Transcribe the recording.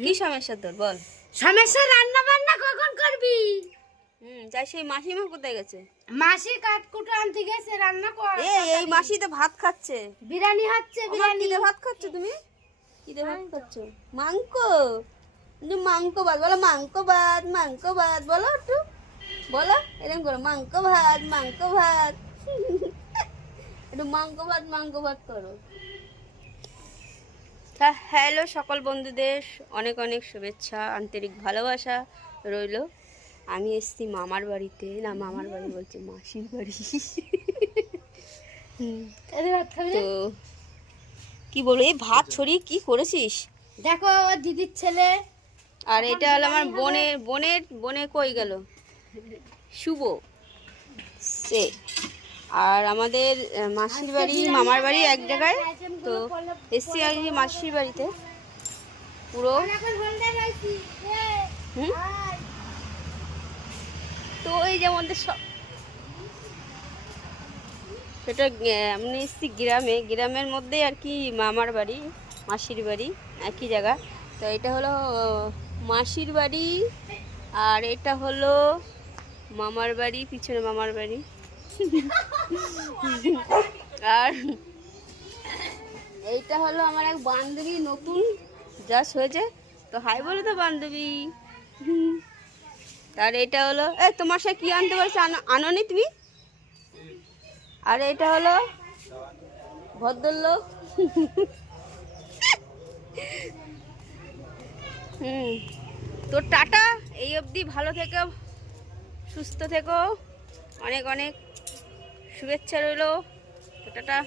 কি সমস্যা তোর বল? সমস্যা রান্না বান্না কখন করবি? যাই সেই মাসিমা কোথায় গেছে? মাসি কাঠকুটো আনতে গেছে, রান্না কর। এই মাসি তো ভাত খাচ্ছে। বিরিয়ানি হচ্ছে, বিরিয়ানি। কিতে ভাত খাচ্ছ তুমি? কিতে ভাত খাচ্ছ? মাংস। মাংস ভাত বলো, মাংস ভাত, মাংস ভাত বলো একটু, বলো এরকম করো, মাংস ভাত, মাংস ভাত। একটু মাংস ভাত করো। হ্যালো সকল বন্ধুদের অনেক অনেক শুভেচ্ছা, আন্তরিক ভালোবাসা রইল। আমি এসছি মামার বাড়িতে, না মামার বাড়ি বলছি, মাসির বাড়ি। তো কি বলবো, এই ভাত ছড়িয়ে কি করেছিস দেখো, ওর দিদির ছেলে। আর এটা হলো আমার বোনের কই গেল শুভ সে। আর আমাদের মাসির বাড়ি মামার বাড়ি এক জায়গায়, তো এসছি আর কি মাসির বাড়িতে পুরো। তো এই যে আমাদের সব সেটা আমি এসছি গ্রামের মধ্যে আর কি, মামার বাড়ি মাসির বাড়ি একই জায়গা। তো এটা হলো মাসির বাড়ি, আর এটা হলো মামার বাড়ি, পিছনে মামার বাড়ি। আর এইটা হলো আমার এক বান্ধবী, নতুন জাস হয়েছে, তো হাই বলে তো বান্ধবী। আর এটা হলো তোমার সাথে কি আনতে পারছো, আনোনি তুমি? আর এটা হলো ভদ্রলোক। তো টাটা, এই অবধি ভালো থেকো, সুস্থ থেকো, অনেক অনেক শুভেচ্ছা রইলো। তো টাটা।